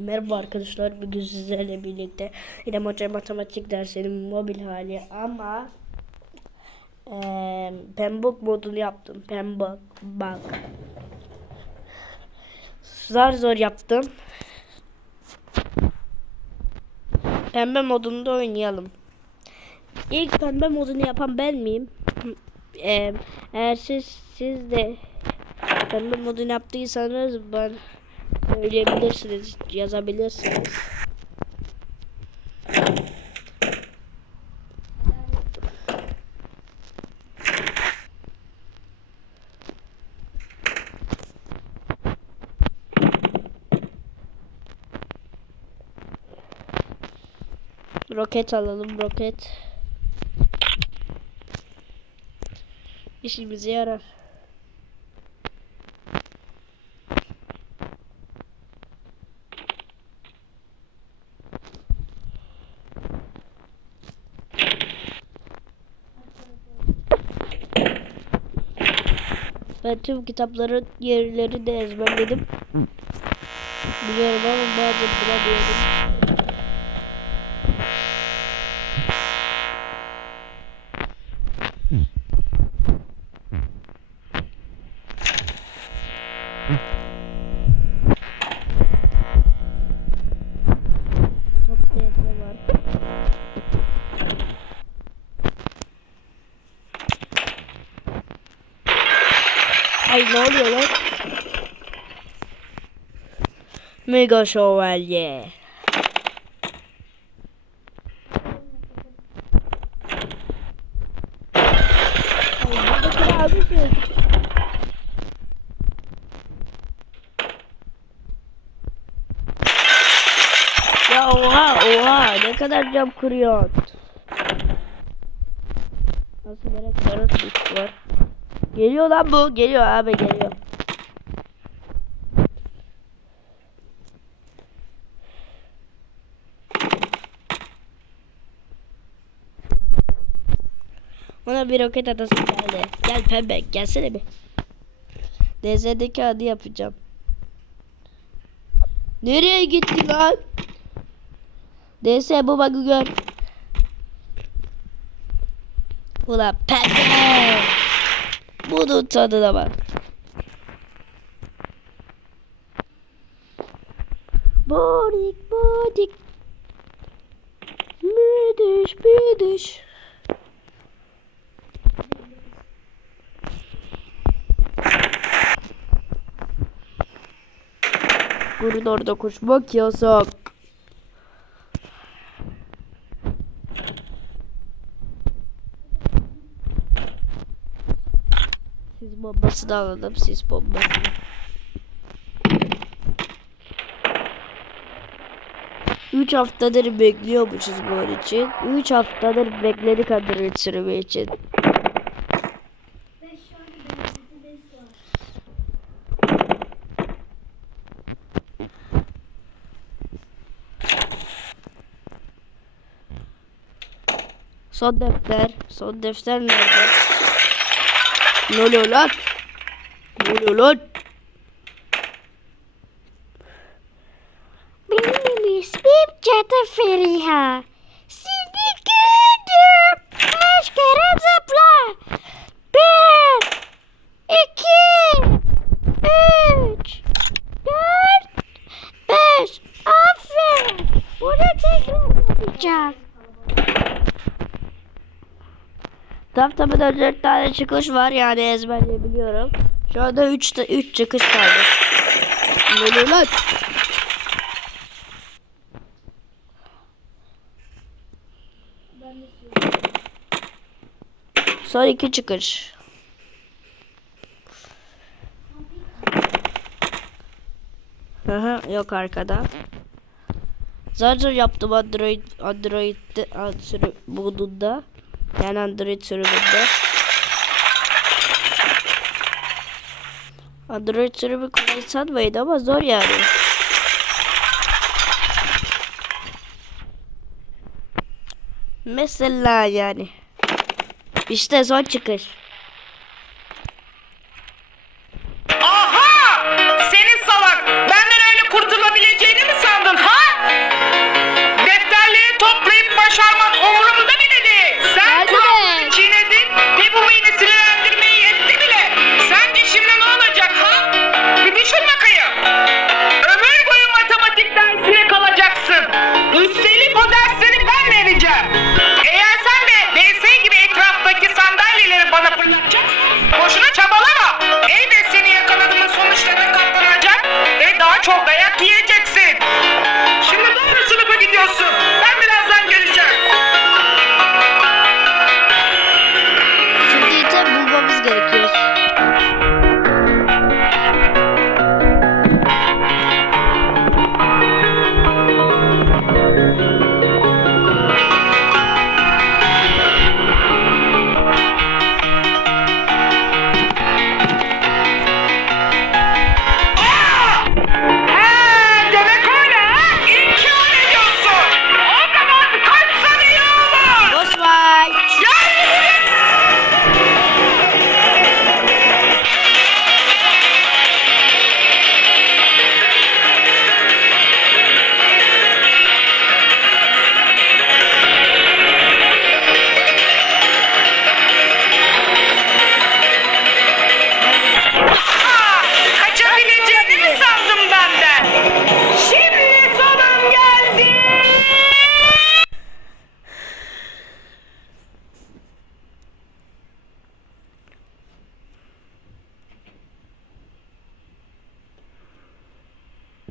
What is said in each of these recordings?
Merhaba arkadaşlar bugün sizlerle birlikte yine Matematik dersinin mobil hali ama eee Pembok modunu yaptım. Pembok bak. Zar zor yaptım. Pembe modunda oynayalım. İlk pembe modunu yapan ben miyim? Eee, eğer siz, siz de pembe modunu yaptıysanız ben söyleyebilirsiniz, yazabilirsiniz. Roket alalım, roket. İşimize yarar. Ben tüm kitapların yerleri de ezberledim. Biliyorum ama bazen bulamıyorum. Ne oluyor lan? Mega Şövalye. Ya oha oha ne kadar cam kırıyor. Nasıl bir var. Geliyor lan bu. Geliyor abi geliyor. Ona bir roket atası geldi. Gel pembe gelsene bir. DZ'deki adı yapacağım. Nereye gitti lan? DS bu bug'ı gör. Ulan pembe. Bunun tadına bak. Bodik bodik. Müdüş müdüş. Koridorda koşmak yasak. Sis bombasını alalım. Sis bombasını. Üç haftadır bekliyormuşuz bunun için. Üç haftadır bekledik Android sürümü için. Son defter. Son defter nerede? Ne oluyor lan? Ne oluyor lan? Benim ismim Cadı Feriha. Seni gördüm. Beş kere zıpla. Bir, iki, üç, dört, beş. Aferin. Bunu tekrar yapacağım. Tam tamına dört tane çıkış var yani ezberleyebiliyorum. Şu anda üç, de, üç çıkış kaldı. Ne lan? Son iki çıkış. Hı yok arkada. Zaten yaptım Android Android'de Android sürü modunda. Yani Android sürümünde. Android sürümü kolay sanmayın ama zor yani. Mesela yani. İşte son çıkış.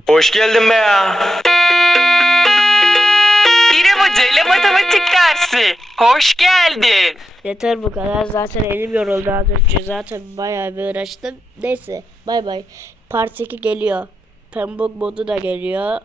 Hoş geldin be ya. İrem Hoca ile matematik dersi. Hoş geldin. Yeter bu kadar. Zaten elim yoruldu az önce. Zaten bayağı bir uğraştım. Neyse bay bay. Part 2 geliyor. Pembok modu da geliyor.